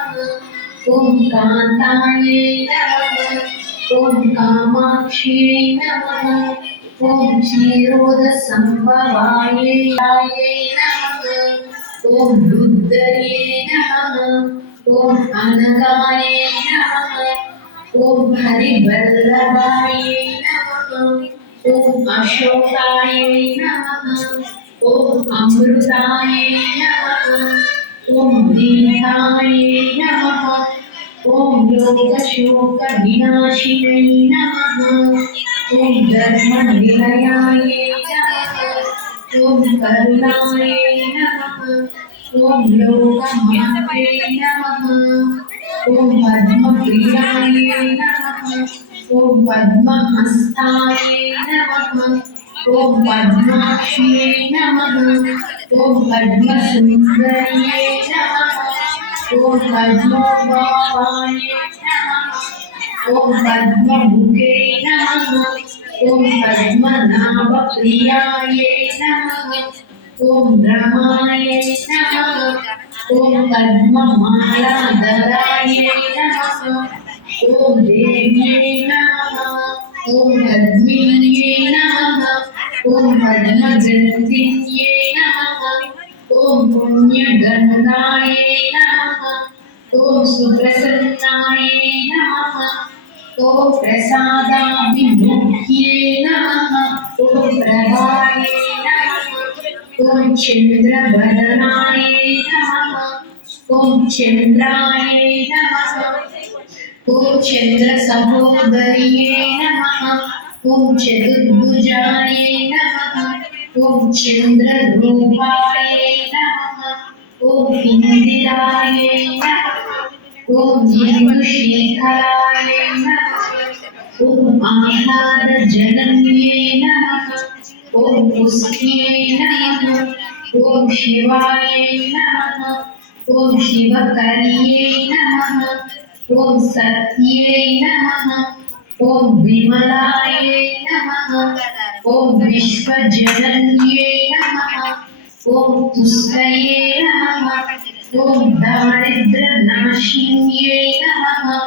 ॐ कान्ताय नमः ॐ कामाक्ष्यै नमः ॐ क्षीरोदसम्भवाय नमः ॐ रुद्रये नमः ॐ अनगाय नमः ॐ हरिवल्लभाय नमः ॐ अशोकाय नमः ॐ अमृताय नमः ॐ दीर्घाय नमः ॐ लोकशोकविनाशिनै नमः ॐ धर्मनिलयाय नमः ॐ करुणाय नमः ॐ लोकमात्रे नमः ॐ पद्मप्रियाय नमः ॐ पद्महस्ताय नमः ॐ पद्माक्ष्यै नमः ॐ पद्मसुन्दर्यै नमः ॐ पद्मोद्भवाय नमः ॐ पद्ममुखे नमः ॐ पद्मनाभप्रियाय नमः ॐ रमाय नमः ॐ पद्ममालाधराय नमः ॐ देव्यै नमः ॐ पद्मिन्यै नमः ॐ पद्मजन्तिन्यै नमः ॐ पुण्यगन्धाय नमः ॐ सुप्रसन्नाय नमः ॐ प्रसादाभिमुख्ये नमः ॐ प्रभाय नमः ॐ चन्द्रवदनाय नमः ॐ चन्द्राय नमः ॐ चन्द्रसहोदर्ये नमः ॐ चतुर्भुजाय नमः ॐ चन्द्ररूपाय नमः ॐ इन्दिराय नमः ॐ इंदुशेखराय नमः ॐ आह्लादजनन्ये नमः ॐ पुष्ट्ये नमः ॐ शिवाय नमः ॐ शिवकर्ये नमः ॐ सत्ये नमः ॐ विमलाय नमः ॐ विश्वजनन्ये नमः ॐ तुष्टये नमः ॐ दारिद्र्यनाशिन्ये नमः